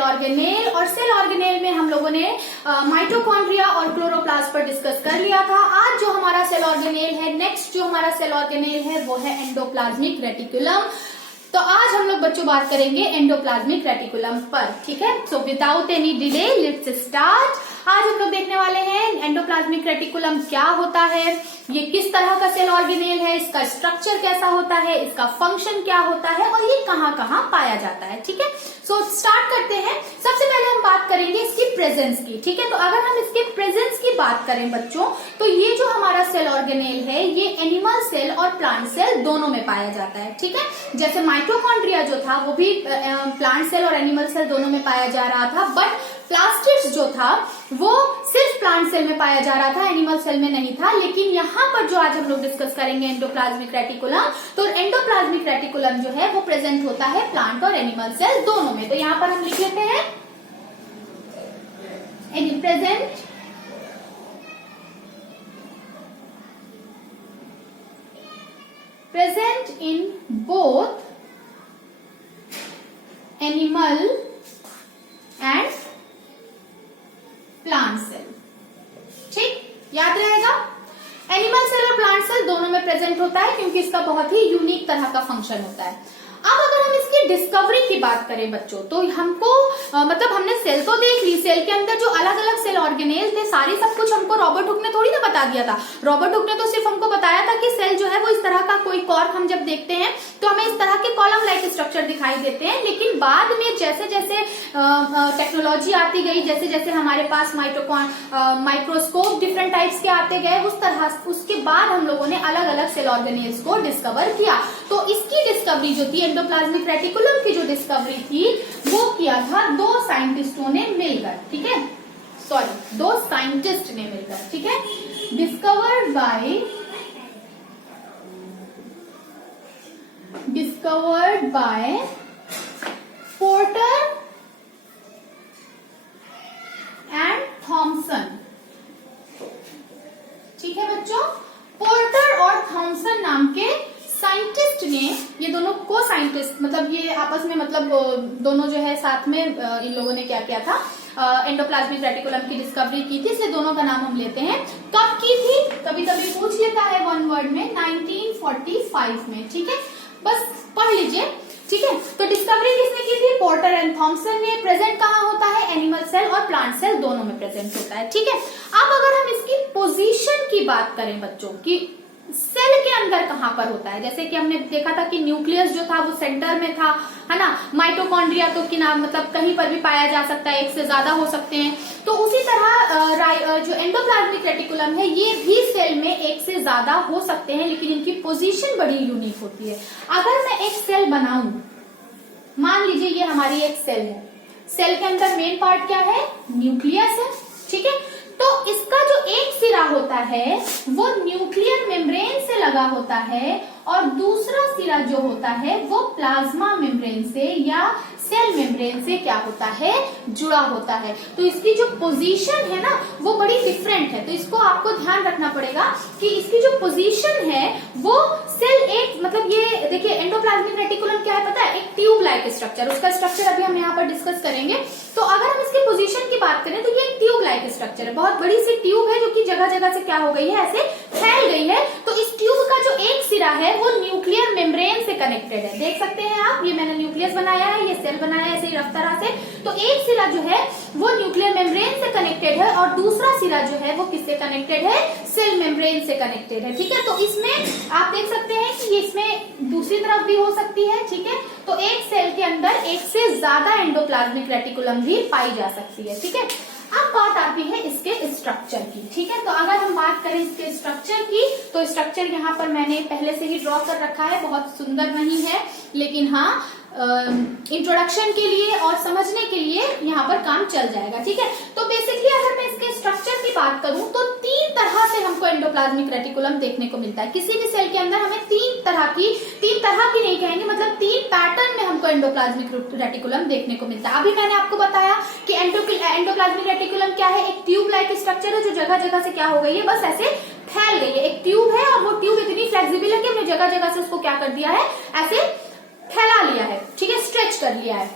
Cell organelle, और cell organelle में हम लोगों ने माइटोकॉन्ड्रिया और क्लोरोप्लास्ट पर डिस्कस कर लिया था। आज जो हमारा सेल ऑर्गेनेल है, नेक्स्ट जो हमारा सेल ऑर्गेनेल है वो है एंडोप्लाज्मिक रेटिकुलम। तो आज हम लोग बच्चों बात करेंगे एंडोप्लाज्मिक रेटिकुलम पर, ठीक है। So without any delay let's start. आज हम लोग देखने वाले हैं एंडोप्लाज्मिक रेटिकुलम क्या होता है, ये किस तरह का सेल ऑर्गेनेल है, इसका स्ट्रक्चर कैसा होता है, इसका फंक्शन क्या होता है और ये कहाँ कहाँ पाया जाता है, ठीक है। सो स्टार्ट करते हैं। सबसे पहले हम बात करेंगे इसकी प्रेजेंस की, ठीक है। तो अगर हम इसके प्रेजेंस की बात करें बच्चों, तो ये जो हमारा सेल ऑर्गेनेल है ये एनिमल सेल और प्लांट सेल दोनों में पाया जाता है, ठीक है। जैसे माइटोकॉन्ड्रिया जो था वो भी प्लांट सेल और एनिमल सेल दोनों में पाया जा रहा था, बट प्लास्टिड्स जो था वो सिर्फ प्लांट सेल में पाया जा रहा था, एनिमल सेल में नहीं था। लेकिन यहाँ पर जो आज हम लोग डिस्कस करेंगे एंडोप्लाज्मिक रेटिकुलम, तो एंडोप्लाज्मिक रेटिकुलम जो है वो प्रेजेंट होता है प्लांट और एनिमल सेल दोनों में। तो यहाँ पर हम लिख लेते हैं present in both animal and plant cell, ठीक, याद रहेगा। एनिमल सेल और प्लांट सेल दोनों में प्रेजेंट होता है क्योंकि इसका बहुत ही यूनिक तरह का फंक्शन होता है। अब अगर हम इसकी डिस्कवरी की बात करें बच्चों, तो हमको मतलब हमने सेल तो देख ली, सेल के अंदर जो अलग अलग सेल ऑर्गेनेल थे सारी सब कुछ हमको रॉबर्ट हुक ने थोड़ी ना बता दिया था। रॉबर्ट हुक ने तो सिर्फ हमको बताया था कि सेल जो है वो इस तरह का, कोई कॉर्क हम जब देखते हैं तो हमें इस तरह के कॉलम लाइक स्ट्रक्चर दिखाई देते हैं। लेकिन बाद में जैसे जैसे टेक्नोलॉजी आती गई, जैसे जैसे हमारे पास माइक्रोस्कोप डिफरेंट टाइप्स के आते गए, उस तरह उसके बाद हम लोगों ने अलग अलग सेल ऑर्गेनेल्स को डिस्कवर किया। तो इसकी डिस्कवरी जो थी, एंडोप्लाज्मिक रेटिकुलम की जो डिस्कवरी थी वो किया था दो साइंटिस्टों ने मिलकर, ठीक है। सॉरी, दो साइंटिस्ट ने मिलकर, ठीक है। Discovered by Porter and Thomson, ठीक है बच्चों। पोर्टर और थॉमसन नाम के साइंटिस्ट ने, ये दोनों को साइंटिस्ट, मतलब ये आपस में, मतलब दोनों जो है साथ में इन लोगों ने क्या किया था, एंडोप्लाज्मिक रेटिकुलम की डिस्कवरी की थी, इसलिए दोनों का नाम हम लेते हैं। कब की थी, कभी कभी पूछ लेता है वन वर्ड में, 1945 में, ठीक है। बस पढ़ लीजिए, ठीक है। तो डिस्कवरी किसने की थी, पोर्टर एंड थॉमसन ने। प्रेजेंट कहाँ होता है, एनिमल सेल और प्लांट सेल दोनों में प्रेजेंट होता है, ठीक है। अब अगर हम इसकी पोजीशन की बात करें बच्चों की, सेल के अंदर कहां पर होता है, जैसे कि हमने देखा था कि न्यूक्लियस जो था वो सेंटर में था, है ना। माइटोकॉन्ड्रिया तो मतलब कहीं पर भी पाया जा सकता है, एक से ज्यादा हो सकते हैं। तो उसी तरह जो एंडोप्लाज्मिक रेटिकुलम है ये भी सेल में एक से ज्यादा हो सकते हैं, लेकिन इनकी पोजीशन बड़ी यूनिक होती है। अगर मैं एक सेल बनाऊं, मान लीजिए ये हमारी एक सेल है, सेल के अंदर मेन पार्ट क्या है, न्यूक्लियस है, ठीक है। तो इसका जो एक सिरा होता है वो न्यूक्लियर मेम्ब्रेन से लगा होता है और दूसरा सिरा जो होता है वो प्लाज्मा मेम्ब्रेन से या सेल मेम्ब्रेन से क्या होता है, जुड़ा होता है। तो इसकी जो पोजीशन है ना वो बड़ी डिफरेंट है, तो इसको आपको ध्यान रखना पड़ेगा कि इसकी जो पोजीशन है वो सेल एक, मतलब ये देखिए एंडोप्लाज्मिक रेटिकुलम क्या है पता है, एक ट्यूब लाइक स्ट्रक्चर, उसका स्ट्रक्चर अभी हम यहाँ पर डिस्कस करेंगे। तो अगर हम इसकी पोजीशन की बात करें तो ये एक ट्यूब लाइक स्ट्रक्चर है, बहुत बड़ी सी ट्यूब है जो कि जगह जगह से क्या हो गई है, ऐसे फैल गई है। तो इस ट्यूब का जो एक सिरा है वो न्यूक्लियर मेम्ब्रेन से कनेक्टेड है, देख सकते हैं आप, ये मैंने न्यूक्लियस बनाया है, ये सेल बनाया है ऐसे ही रफ तरह से। तो एक सिरा जो है वो न्यूक्लियर मेम्ब्रेन से कनेक्टेड है और दूसरा सिरा जो है वो किससे कनेक्टेड है, सेल मेम्ब्रेन से कनेक्टेड है, ठीक है। तो इसमें आप देख सकते हैं कि ये इसमें दूसरी तरफ भी हो सकती है, ठीक है। तो एक सेल के अंदर एक से ज्यादा एंडोप्लाज्मिक रेटिकुलम भी पाई जा सकती है, ठीक है। अब बात आती है इसके स्ट्रक्चर की, ठीक है। तो अगर हम बात करें इसके स्ट्रक्चर की, तो स्ट्रक्चर यहाँ पर मैंने पहले से ही ड्रॉ कर रखा है, बहुत सुंदर नहीं है, लेकिन हाँ इंट्रोडक्शन के लिए और समझने के लिए यहाँ पर काम चल जाएगा, ठीक है। तो बेसिकली अगर मैं इसके स्ट्रक्चर की बात करूं तो तीन तरह से हमको एंडोप्लाज्मिक रेटिकुलम देखने को मिलता है। किसी भी सेल के अंदर हमें तीन तरह की नहीं कहेंगे, मतलब तीन पैटर्न में हमको एंडोप्लाज्मिक रेटिकुलम देखने को मिलता है। अभी मैंने आपको बताया कि एंडोप्लाज्मिक रेटिकुलम क्या है, एक ट्यूब लाइक स्ट्रक्चर है जो जगह जगह से क्या हो गई है, बस ऐसे फैल गई है। एक ट्यूब है और वो ट्यूब इतनी फ्लेक्सिबल है कि हमने जगह जगह से उसको क्या कर दिया है, ऐसे फैला लिया है, ठीक है, स्ट्रेच कर लिया है।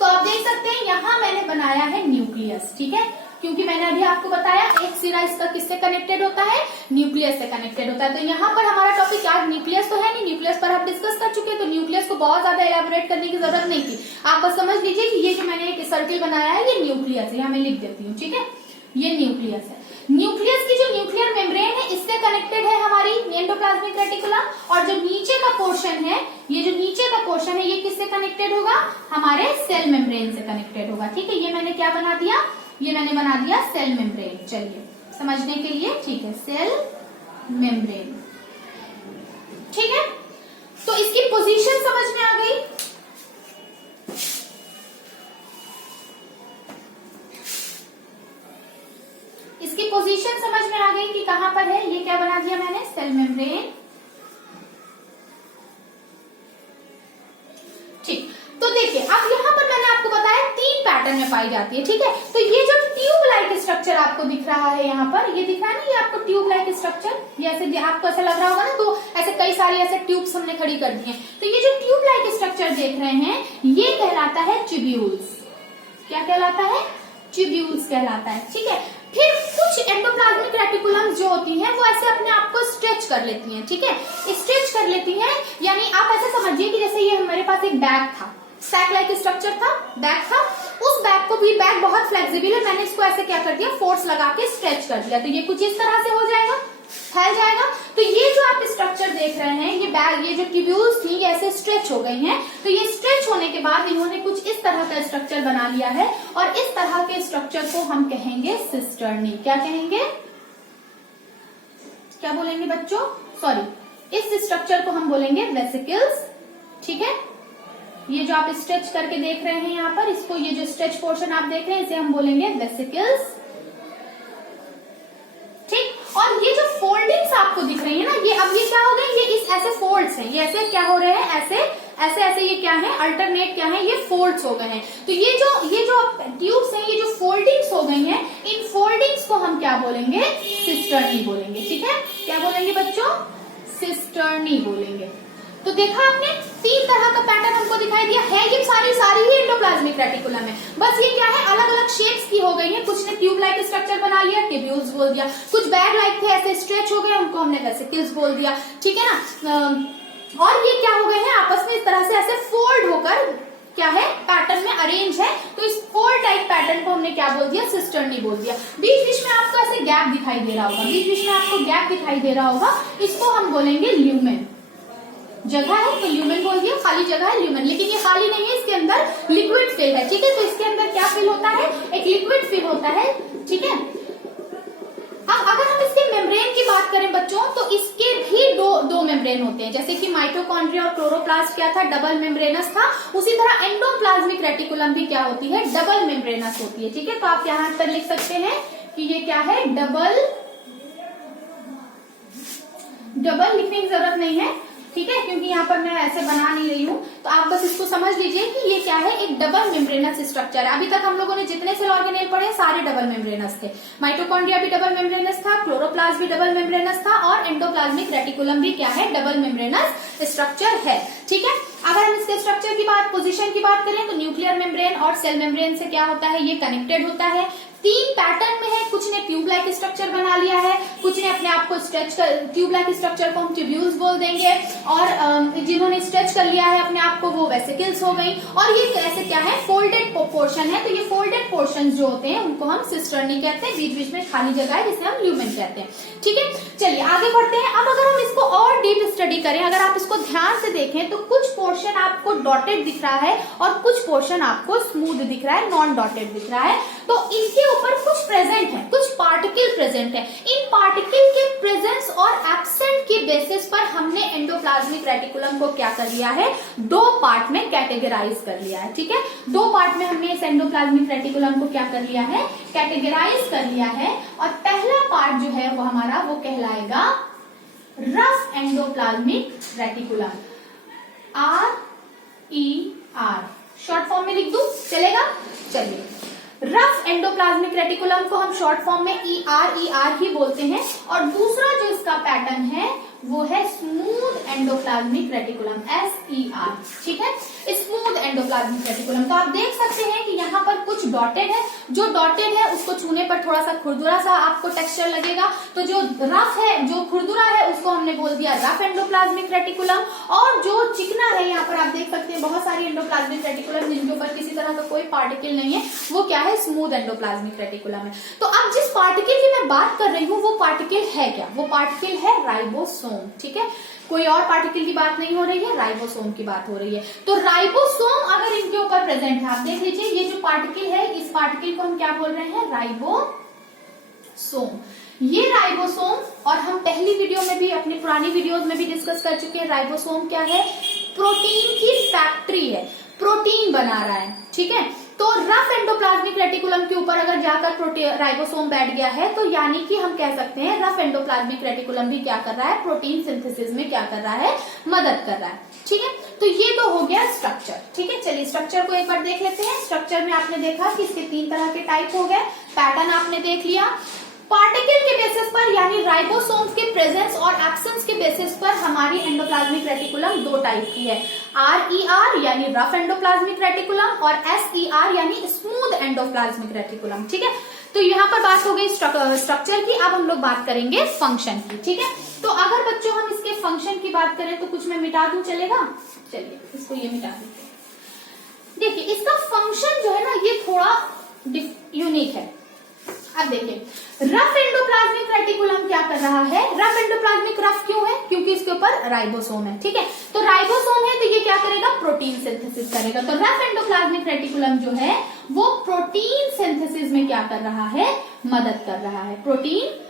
तो आप देख सकते हैं यहाँ मैंने बनाया है न्यूक्लियस, ठीक है, क्योंकि मैंने अभी आपको बताया एक सिरा इसका किससे कनेक्टेड होता है, न्यूक्लियस से कनेक्टेड होता है। तो यहाँ पर हमारा टॉपिक आज न्यूक्लियस तो है नहीं, न्यूक्लियस पर आप डिस्कस कर चुके हैं, तो न्यूक्लियस को बहुत ज्यादा एलैबोरेट करने की जरूरत नहीं थी। आप बस समझ लीजिए कि ये जो मैंने एक सर्किल बनाया है ये न्यूक्लियस है, यहाँ मैं लिख देती हूँ, ठीक है, ये न्यूक्लियस है। न्यूक्लियस की जो न्यूक्लियर मेम्ब्रेन है इससे कनेक्टेड है हमारी एंडोप्लाज्मिक रेटिकुलम, और जो नीचे का पोर्शन है, ये जो नीचे का पोर्शन है ये किससे कनेक्टेड होगा, हमारे सेल मेम्ब्रेन से कनेक्टेड होगा, ठीक है। ये मैंने क्या बना दिया, ये मैंने बना दिया सेल मेम्ब्रेन, चलिए समझने के लिए, ठीक है, सेल मेम्ब्रेन, ठीक है। तो इसकी पोजीशन समझ में आ गई, इसकी पोजीशन समझ में आ गई कि कहां पर है, ये क्या बना दिया मैंने, सेल मेम्ब्रेन, ठीक। तो देखिए अब यहाँ पर मैंने आपको बताया 3 पैटर्न में पाई जाती है, ठीक है। तो ये जो ट्यूब लाइक स्ट्रक्चर आपको दिख रहा है यहाँ पर, ये दिख रहा है ना, ये आपको ट्यूब लाइक स्ट्रक्चर, ये ऐसे आपको ऐसा लग रहा होगा ना, तो ऐसे कई सारी ऐसे ट्यूब्स हमने खड़ी कर दी हैं। तो ये जो ट्यूब लाइक स्ट्रक्चर देख रहे हैं ये कहलाता है ट्यूब्यूल्स, क्या कहलाता है, ट्यूब्यूल्स कहलाता है, ठीक है। फिर कुछ एंडोप्लाज्मिक रेटिकुलम जो होती हैं वो ऐसे अपने आप को स्ट्रेच कर लेती हैं, ठीक है, स्ट्रेच कर लेती हैं, यानी आप ऐसे समझिए कि जैसे ये हमारे पास एक बैग था, सैक लाइक स्ट्रक्चर था, बैग था, उस बैग को भी, बैग बहुत फ्लेक्सिबल है, मैंने इसको ऐसे क्या कर दिया, फोर्स लगा के स्ट्रेच कर दिया, तो ये कुछ इस तरह से हो जाएगा, फैल जाएगा। तो ये जो आप स्ट्रक्चर देख रहे हैं, ये बैग, ये जो ट्यूब्यूल्स थी ये ऐसे स्ट्रेच हो गई हैं, तो ये स्ट्रेच होने के बाद इन्होंने कुछ इस तरह का स्ट्रक्चर बना लिया है, और इस तरह के स्ट्रक्चर को हम कहेंगे सिस्टर्नी, क्या कहेंगे, क्या बोलेंगे बच्चों, सॉरी, इस स्ट्रक्चर को हम बोलेंगे वेसिकल्स, ठीक है। ये जो आप स्ट्रेच करके देख रहे हैं यहाँ पर, इसको, ये जो स्ट्रेच पोर्शन आप देख रहे हैं इसे हम बोलेंगे वेसिकल्स, ठीक। और ये जो फोल्डिंग्स आपको दिख रही है ना, ये अब ये क्या हो गए, ये इस ऐसे फोल्ड्स हैं, ये ऐसे क्या हो रहे हैं, ऐसे ऐसे ऐसे, ये क्या है, अल्टरनेट क्या है, ये फोल्ड्स हो गए हैं। तो ये जो ट्यूब्स हैं, ये जो फोल्डिंग्स हो गई हैं, इन फोल्डिंग्स को हम क्या बोलेंगे, सिस्टर्नी बोलेंगे, ठीक है। क्या बोलेंगे बच्चों, सिस्टर्नी बोलेंगे। तो देखा आपने 3 तरह का पैटर्न हमको दिखाई दिया है, ये सारी ही एंडोप्लाज्मिक रेटिकुलम है, बस ये क्या है, अलग अलग शेप्स की हो गई है, कुछ ने ट्यूब लाइक स्ट्रक्चर बना लिया, ट्यूब्यूल्स बोल दिया, कुछ बैग लाइक थे ऐसे स्ट्रेच हो गए, उनको हमने वेसिकल्स बोल दिया, ठीक है ना। और ये क्या हो गए हैं, आपस में इस तरह से ऐसे फोल्ड होकर क्या है, पैटर्न में अरेंज है, तो इस फोल्ड टाइप पैटर्न को हमने क्या बोल दिया, सिस्टर्नी बोल दिया। बीच बीच में आपको ऐसे गैप दिखाई दे रहा होगा, बीच बीच में आपको गैप दिखाई दे रहा होगा, इसको हम बोलेंगे ल्यूमेन, जगह है तो ल्यूमेन बोल दिया, खाली जगह है ल्यूमेन, लेकिन ये खाली नहीं है, इसके अंदर लिक्विड फिल है, ठीक है। तो इसके अंदर क्या फिल होता है, एक लिक्विड फिल होता है, ठीक है। अब अगर हम इसके मेम्ब्रेन की बात करें बच्चों, तो इसके भी दो मेम्ब्रेन होते हैं, जैसे कि माइटोकॉन्ड्रिया और क्लोरोप्लास्ट क्या था, डबल मेम्ब्रेनस था, उसी तरह एंडोप्लाज्मिक रेटिकुलम भी क्या होती है, डबल मेम्ब्रेनस होती है, ठीक है। तो आप यहाँ पर लिख सकते हैं कि ये क्या है, डबल लिखने की जरूरत नहीं है, ठीक है, क्योंकि यहाँ पर मैं ऐसे बना नहीं रही हूँ, तो आप बस इसको समझ लीजिए कि ये क्या है, एक डबल मेम्ब्रेनस स्ट्रक्चर है। अभी तक हम लोगों ने जितने सेल ऑर्गेनेल पढ़े सारे डबल मेम्ब्रेनस थे, माइटोकॉन्ड्रिया भी डबल मेम्ब्रेनस था, क्लोरोप्लास्ट भी डबल मेम्ब्रेनस था, और एंडोप्लाज्मिक रेटिकुलम भी क्या है, डबल मेम्ब्रेनस स्ट्रक्चर है, ठीक है। अगर हम इसके स्ट्रक्चर की बात, पोजीशन की बात करें, तो न्यूक्लियर मेम्ब्रेन और सेल मेम्ब्रेन से क्या होता है, ये कनेक्टेड होता है, 3 पैटर्न में है, कुछ ने ट्यूब लाइक स्ट्रक्चर बना लिया है, कुछ ने अपने आप को स्ट्रेच कर, ट्यूब लाइक स्ट्रक्चर को हम ट्यूब्यूल्स बोल देंगे, और जिन्होंने स्ट्रेच कर लिया है अपने आप को वो वेसिकल्स हो गई, और ये ऐसे क्या है, फोल्डेड पोर्शन है, तो ये फोल्डेड पोर्शन जो होते हैं उनको हम सिस्टर्नी कहते हैं, बीच बीच में खाली जगह है जिसे हम ल्यूमेन कहते हैं, ठीक है। चलिए आगे बढ़ते हैं। अब अगर हम इसको और डीप स्टडी करें, अगर आप इसको ध्यान से देखें, तो कुछ पोर्शन आपको डॉटेड दिख रहा है और कुछ पोर्शन आपको स्मूथ दिख रहा है, नॉन डॉटेड दिख रहा है, तो इनके ऊपर कुछ प्रेजेंट है, कुछ पार्टिकल प्रेजेंट है। इन पार्टिकल के प्रेजेंस और एब्सेंट के बेसिस पर हमने एंडोप्लाज्मिक रेटिकुलम को क्या कर लिया है, 2 पार्ट में कैटेगराइज कर लिया है, ठीक है। 2 पार्ट में हमने इस एंडोप्लाज्मिक रेटिकुलम को क्या कर लिया है, कैटेगराइज कर लिया है, और पहला पार्ट जो है वो हमारा वो कहलाएगा rough endoplasmic reticulum, RER, short form में लिख दूं, चलेगा। चलिए, रफ एंडोप्लाज्मिक रेटिकुलम को हम शॉर्ट फॉर्म में ER ही बोलते हैं, और दूसरा जो इसका पैटर्न है वो है स्मूथ एंडोप्लाज्मिक रेटिकुलम, SER, ठीक है, स्मूथ एंडोप्लाज्मिक रेटिकुलम। तो आप देख सकते हैं कि यहाँ पर कुछ डॉटेड है, जो डॉटेड है उसको छूने पर थोड़ा सा खुरदुरा सा आपको टेक्सचर लगेगा, तो जो रफ है, जो खुरदुरा है, उसको हमने बोल दिया रफ एंडोप्लाज्मिक रेटिकुलम, और जो चिकना है, यहाँ पर आप देख सकते हैं बहुत सारी एंडोप्लाज्मिक रेटिकुलम जिनके ऊपर किसी तरह का कोई पार्टिकल नहीं है, वो क्या है, स्मूथ एंडोप्लाज्मिक रेटिकुलम है। तो अब जिस पार्टिकल की मैं बात कर रही हूँ वो पार्टिकल है क्या, वो पार्टिकल है राइबोसोम, ठीक है, कोई और पार्टिकल की बात नहीं हो रही है, राइबोसोम की बात हो रही है। तो राइबोसोम अगर इनके ऊपर प्रेजेंट है, आप देख लीजिए ये जो पार्टिकल है, इस पार्टिकल को हम क्या बोल रहे हैं, राइबोसोम। ये राइबोसोम, और हम पहली वीडियो में भी, अपनी पुरानी वीडियोस में भी डिस्कस कर चुके हैं, राइबोसोम क्या है, प्रोटीन की फैक्ट्री है, प्रोटीन बना रहा है, ठीक है। तो रफ एंडोप्लाज्मिक रेटिकुलम के ऊपर अगर जाकर राइबोसोम बैठ गया है, तो यानी कि हम कह सकते हैं रफ एंडोप्लाज्मिक रेटिकुलम भी क्या कर रहा है, प्रोटीन सिंथेसिस में क्या कर रहा है, मदद कर रहा है, ठीक है। तो ये तो हो गया स्ट्रक्चर, ठीक है। चलिए स्ट्रक्चर को एक बार देख लेते हैं। स्ट्रक्चर में आपने देखा कि इसके 3 तरह के टाइप हो गए, पैटर्न आपने देख लिया। पार्टिकल के बेसिस पर, यानी राइबोसोम के प्रेजेंस और एब्सेंस के बेसिस पर हमारी एंडोप्लाज्मिक रेटिकुलम 2 टाइप की है, RER यानी रफ एंडोप्लाज्मिक रेटिकुलम, और SER यानी स्मूथ एंडोप्लाज्मिक रेटिकुलम, ठीक है। तो यहाँ पर बात हो गई स्ट्रक्चर की, अब हम लोग बात करेंगे फंक्शन की, ठीक है। तो अगर बच्चों हम इसके फंक्शन की बात करें तो कुछ मैं मिटा दूं, चलेगा, चलिए इसको ये मिटा देते हैं। देखिए इसका फंक्शन जो है ना, ये थोड़ा यूनिक है। अब देखिए रफ एंडोप्लाज्मिक रेटिकुलम क्या कर रहा है, रफ एंडोप्लाज्मिक रफ क्यों है, क्योंकि इसके ऊपर राइबोसोम है, ठीक है। तो राइबोसोम है तो ये क्या करेगा, प्रोटीन सिंथेसिस करेगा। तो रफ एंडोप्लाज्मिक रेटिकुलम जो है वो प्रोटीन सिंथेसिस में क्या कर रहा है, मदद कर रहा है, प्रोटीन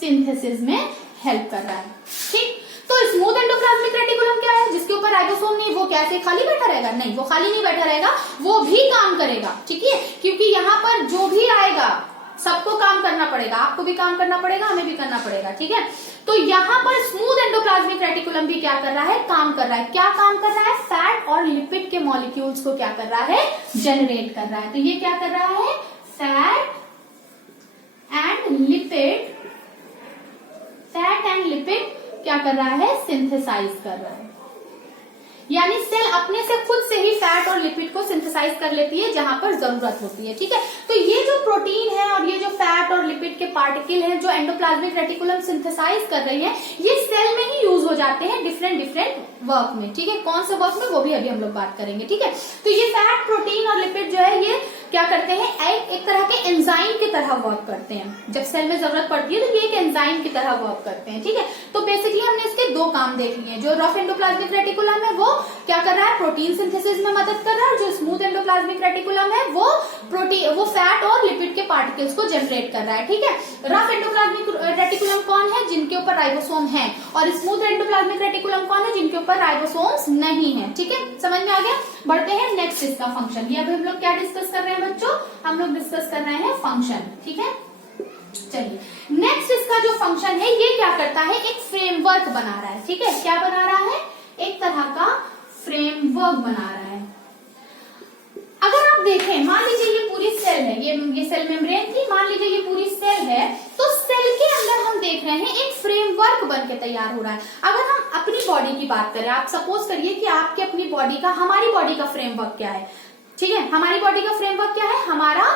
सिंथेसिस में हेल्प कर रहा है, ठीक। तो स्मूथ एंडोप्लाज्मिक रेटिकुलम क्या है, जिसके ऊपर राइबोसोम नहीं, वो कैसे खाली बैठा रहेगा, नहीं वो खाली नहीं बैठा रहेगा, वो भी काम करेगा, ठीक है। क्योंकि यहाँ पर जो भी आएगा सबको काम करना पड़ेगा, आपको भी काम करना पड़ेगा, हमें भी करना पड़ेगा, ठीक है। तो यहाँ पर स्मूथ एंडोप्लाज्मिक रेटिकुलम भी क्या कर रहा है, काम कर रहा है। क्या काम कर रहा है, फैट और लिपिड के मॉलिक्यूल्स को क्या कर रहा है, जनरेट कर रहा है। तो ये क्या कर रहा है, फैट एंड लिपिड क्या कर रहा है, सिंथेसाइज कर रहा है। यानी सेल अपने से खुद से ही फैट और लिपिड को सिंथेसाइज कर लेती है जहां पर जरूरत होती है, ठीक है। तो ये जो प्रोटीन है और ये जो फैट और लिपिड के पार्टिकल हैं जो एंडोप्लाज्मिक रेटिकुलम सिंथेसाइज कर रही है, ये सेल में ही यूज हो जाते हैं डिफरेंट वर्क में, ठीक है। कौन से वर्क में वो भी अभी हम लोग बात करेंगे, ठीक है। तो ये फैट, प्रोटीन और लिपिड जो है ये क्या करते हैं, एक तरह के एंजाइम की तरह वर्क करते हैं। जब सेल में जरूरत पड़ती है तो ये एक एंजाइम की तरह वर्क करते हैं, ठीक है। तो बेसिकली हमने इसके 2 काम देख लिए। जो रफ एंडोप्लाज्मिक रेटिकुलम है वो क्या कर रहा है, प्रोटीन सिंथेसिस में मदद कर रहा है, और जो स्मूथ एंडोप्लाज्मिक रेटिकुलम है वो फैट और लिपिड के पार्टिकल्स को जनरेट कर रहा है, ठीक है। रफ एंडोप्लाज्मिक रेटिकुलम कौन है, जिनके ऊपर राइबोसोम है, और स्मूथ एंडोप्लाज्मिक रेटिकुलम कौन है, जिनके ऊपर राइबोसोम्स नहीं है, ठीक है। समझ में आ गया। बढ़ते हैं नेक्स्ट इसका फंक्शन। ये अभी हम लोग क्या डिस्कस कर रहे हैं बच्चों, हम लोग डिस्कस कर रहे हैं फंक्शन, ठीक है। चलिए नेक्स्ट इसका जो फंक्शन है ये क्या करता है, एक फ्रेमवर्क बना रहा है, ठीक है। क्या बना रहा है, एक तरह का फ्रेमवर्क बना रहा है। अगर आप देखें, मान लीजिए ये पूरी सेल है, ये सेल मेम्ब्रेन थी, मान लीजिए ये पूरी सेल है, तो सेल के अंदर हम देख रहे हैं एक फ्रेमवर्क बन के तैयार हो रहा है। अगर हम अपनी बॉडी की बात करें, आप सपोज करिए कि आपके अपनी बॉडी का, हमारी बॉडी का फ्रेमवर्क क्या है, ठीक है। हमारी बॉडी का फ्रेमवर्क क्या है, हमारा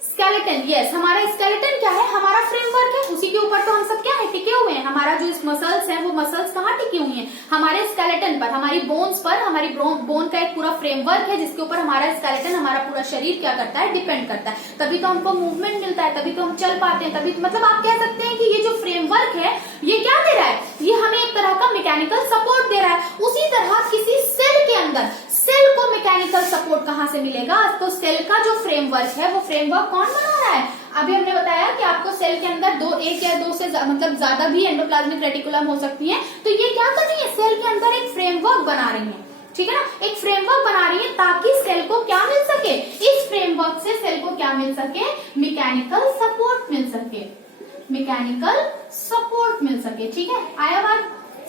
स्केलेटन, यस, हमारा स्केलेटन क्या है, हमारा फ्रेमवर्क है। उसी के ऊपर तो हम सब क्या है, टिके हुए हैं। हमारा जो मसल्स है वो मसल्स कहाँ टिकी हुई हैं, हमारे स्केलेटन पर, हमारी बोन्स पर। हमारी बोन का एक पूरा फ्रेमवर्क है जिसके ऊपर हमारा स्केलेटन, हमारा पूरा शरीर क्या करता है, डिपेंड करता है। तभी तो हमको मूवमेंट मिलता है, तभी तो हम चल पाते हैं, तभी मतलब आप कह सकते हैं कि ये जो फ्रेमवर्क है ये क्या दे रहा है, ये हमें एक तरह का मैकेनिकल सपोर्ट दे रहा है। उसी तरह किसी सेल के अंदर सेल को मैकेनिकल सपोर्ट कहां से मिलेगा, तो सेल का जो फ्रेमवर्क है वो फ्रेमवर्क कौन बना रहा है। अभी हमने बताया कि आपको सेल के अंदर एक या दो से मतलब ज्यादा भी एंडोप्लाज्मिक रेटिकुलम हो सकती है। तो ये क्या कर रही है, सेल के अंदर एक फ्रेमवर्क बना रही है, ठीक है ना, एक फ्रेमवर्क बना रही है ताकि सेल को क्या मिल सके, इस फ्रेमवर्क से सेल को क्या मिल सके, मैकेनिकल सपोर्ट मिल सके, मैकेनिकल सपोर्ट मिल सके, ठीक है। आया बात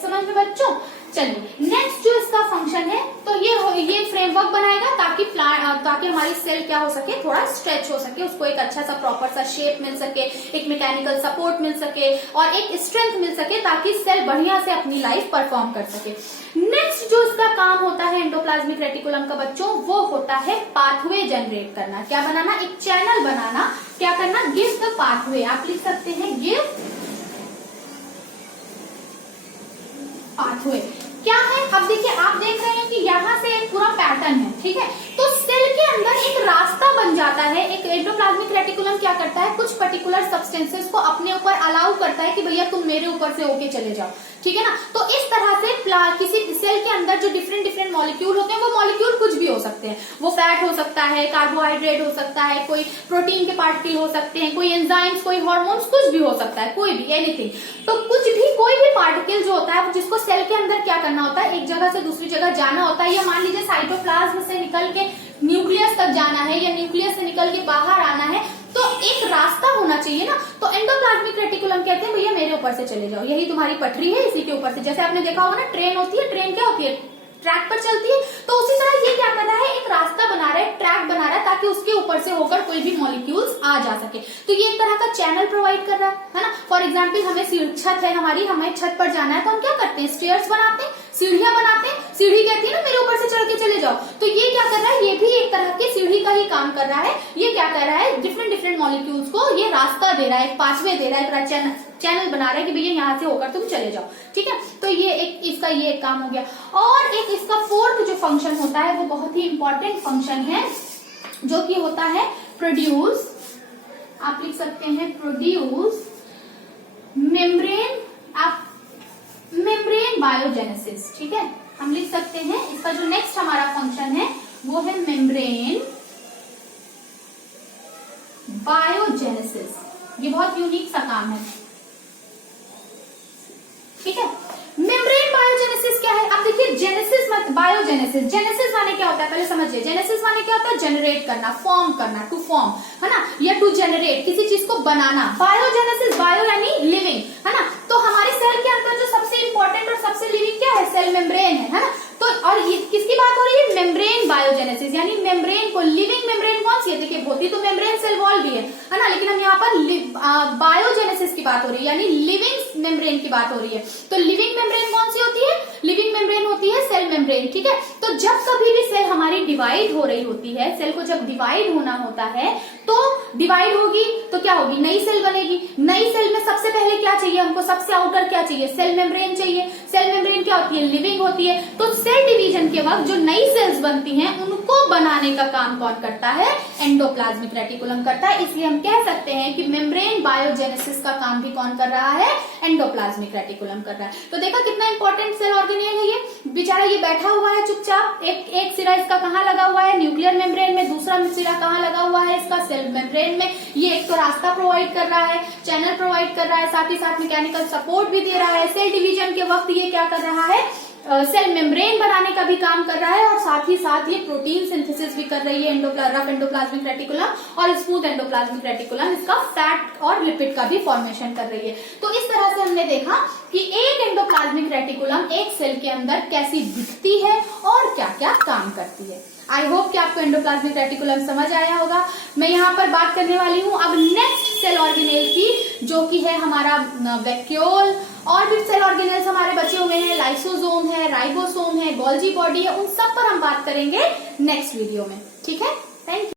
समझ में बच्चों। चलिए नेक्स्ट जो इसका फंक्शन है, तो ये फ्रेमवर्क बनाएगा ताकि ताकि हमारी सेल क्या हो सके, थोड़ा स्ट्रेच हो सके, उसको एक अच्छा सा प्रॉपर सा शेप मिल सके, एक मैकेनिकल सपोर्ट मिल सके और एक स्ट्रेंथ मिल सके, ताकि सेल बढ़िया से अपनी लाइफ परफॉर्म कर सके। नेक्स्ट जो इसका काम होता है एंडोप्लाज्मिक रेटिकुलम का बच्चों, वो होता है पाथवे जनरेट करना। क्या बनाना? एक चैनल बनाना। क्या करना? Give the pathway. आप लिख सकते हैं गिव पाथवे। क्या है? अब देखिए, आप देख रहे हैं कि यहाँ से एक पूरा पैटर्न है, ठीक है। तो सेल के अंदर एक रास्ता बन जाता है। एक एंडोप्लाज्मिक रेटिकुलम क्या करता है, कुछ पर्टिकुलर सब्सटेंसेस को अपने ऊपर अलाउ करता है कि भैया तुम मेरे ऊपर से होके चले जाओ, ठीक है ना। तो इस तरह से किसी सेल के अंदर जो डिफरेंट डिफरेंट मॉलिक्यूल होते हैं, वो मॉलिक्यूल कुछ भी हो सकते हैं। वो फैट हो सकता है, कार्बोहाइड्रेट हो सकता है, कोई प्रोटीन के पार्टिकल हो सकते हैं, कोई एंजाइम्स, कोई हार्मोन्स, कुछ भी हो सकता है, कोई भी, एनीथिंग। तो कुछ भी, कोई भी पार्टिकल जो होता है, जिसको सेल के अंदर क्या करना होता है, एक जगह से दूसरी जगह जाना होता है, या मान लीजिए साइटोप्लाज्म से निकल के न्यूक्लियस तक जाना है, या न्यूक्लियस से निकल के बाहर आना है, तो एक रास्ता होना चाहिए ना। तो एंडोप्लाज्मिक रेटिकुलम कहते हैं भैया मेरे ऊपर से चले जाओ, यही तुम्हारी पटरी है, इसी के ऊपर से। जैसे आपने देखा होगा ना, ट्रेन होती है, ट्रेन क्या होती है, ट्रैक पर चलती है। तो उसी तरह ये क्या कर रहा है, एक रास्ता बना रहा है, ट्रैक बना रहा है, ताकि उसके ऊपर से होकर कोई भी मॉलिक्यूल्स आ जा सके। तो ये एक तरह का चैनल प्रोवाइड कर रहा है ना। फॉर एग्जाम्पल, हमें छत है हमारी, हमें छत पर जाना है, तो हम क्या करते हैं, स्टेयर्स बनाते हैं, सीढ़ियां बनाते हैं। सीढ़ी कहती है ना मेरे ऊपर से चढ़ के चले जाओ। तो ये क्या कर रहा है, ये भी एक तरह की सीढ़ी का ही काम कर रहा है। ये क्या कर रहा है, डिफरेंट डिफरेंट मॉलिक्यूल्स को ये रास्ता दे रहा है, एक पाथवे दे रहा है, चैनल बना रहा है कि भैया यहाँ से होकर तुम चले जाओ, ठीक है। तो ये एक इसका ये एक काम हो गया। और एक इसका फोर्थ जो फंक्शन होता है, वो बहुत ही इंपॉर्टेंट फंक्शन है, जो कि होता है प्रोड्यूस। आप लिख सकते हैं प्रोड्यूस मेम्ब्रेन बायोजेनेसिस, ठीक है। हम लिख सकते हैं इसका जो नेक्स्ट हमारा फंक्शन है, वो है मेम्ब्रेन बायोजेनेसिस। ये बहुत यूनिक सा काम है, ठीक है। मेम्ब्रेन बायोजेनेसिस क्या है? अब देखिए, जेनेसिस मत बायोजेनेसिस, जेनेसिस माने क्या होता है पहले समझिए। जेनेसिस माने क्या होता है, जनरेट करना, फॉर्म करना, टू फॉर्म, है ना, या टू जनरेट, किसी चीज को बनाना। बायोजेनेसिस, बायो यानी लिविंग, है ना। तो हमारे सेल के अंदर जो सबसे इंपॉर्टेंट और सबसे लिविंग क्या है, सेल मेम्ब्रेन है ना। तो और ये किसकी बात हो रही है, मेम्ब्रेन बायोजेनेसिस, यानी मेम्ब्रेन को, लिविंग मेम्ब्रेन कौन सी है, देखिए होती तो मेम्ब्रेन सेल वॉल भी है ना, लेकिन हम यहाँ पर बायोजेनेसिस की बात हो रही है, यानी लिविंग मेम्ब्रेन की बात हो रही है। तो लिविंग मेम्ब्रेन कौन सी होती है, लिविंग मेम्ब्रेन होती है सेल मेम्ब्रेन, ठीक है। तो जब कभी भी सेल हमारी डिवाइड हो रही होती है, सेल को जब डिवाइड होना होता है, तो डिवाइड होगी तो क्या होगी, नई सेल बनेगी। नई सेल में सबसे पहले क्या चाहिए हमको, सबसे आउटर क्या चाहिए, सेल मेम्ब्रेन चाहिए। सेल मेम्ब्रेन क्या होती है, लिविंग होती है। तो सेल डिवीजन के वक्त जो नई सेल्स बनती हैं, उनको बनाने का काम कौन करता है, एंडोप्लाज्मिक रेटिकुलम करता है। इसलिए हम कह सकते हैं कि मेम्ब्रेन बायोजेनेसिस का काम भी कौन कर रहा है, एंडोप्लाज्मिक रेटिकुलम कर रहा है। तो देखा कितना इंपॉर्टेंट सेल ऑर्गेनेल है ये। बेचारा ये बैठा हुआ है चुपचाप, एक सिरा इसका कहाँ लगा हुआ है, न्यूक्लियर मेम्ब्रेन में, दूसरा सिरा कहाँ लगा हुआ है इसका, सेल मेम्ब्रेन में। ये एक तो रास्ता प्रोवाइड कर रहा है, चैनल प्रोवाइड कर रहा है, साथ ही साथ मैकेनिकल सपोर्ट भी दे रहा है। सेल डिवीजन के वक्त ये क्या कर रहा है, सेल मेम्ब्रेन बनाने का भी काम कर रहा है, और साथ ही साथ ये प्रोटीन सिंथेसिस भी कर रही है। रफ एंडोप्लाज्मिक रेटिकुलम और स्मूथ एंडोप्लाज्मिक रेटिकुलम इसका फैट और लिपिड का भी फॉर्मेशन कर रही है। तो इस तरह से हमने देखा कि एक एंडोप्लाज्मिक रेटिकुलम एक सेल के अंदर कैसी दिखती है और क्या क्या काम करती है। आई होप कि आपको एंडोप्लाज्मिक रेटिकुलम समझ आया होगा। मैं यहाँ पर बात करने वाली हूँ अब नेक्स्ट सेल ऑर्गेनेल की, जो कि है हमारा वैक्यूल। और भी सेल ऑर्गेनेल्स हमारे बचे हुए हैं, लाइसोसोम है, राइबोसोम है, गोल्जी बॉडी है, उन सब पर हम बात करेंगे नेक्स्ट वीडियो में, ठीक है। Thank you.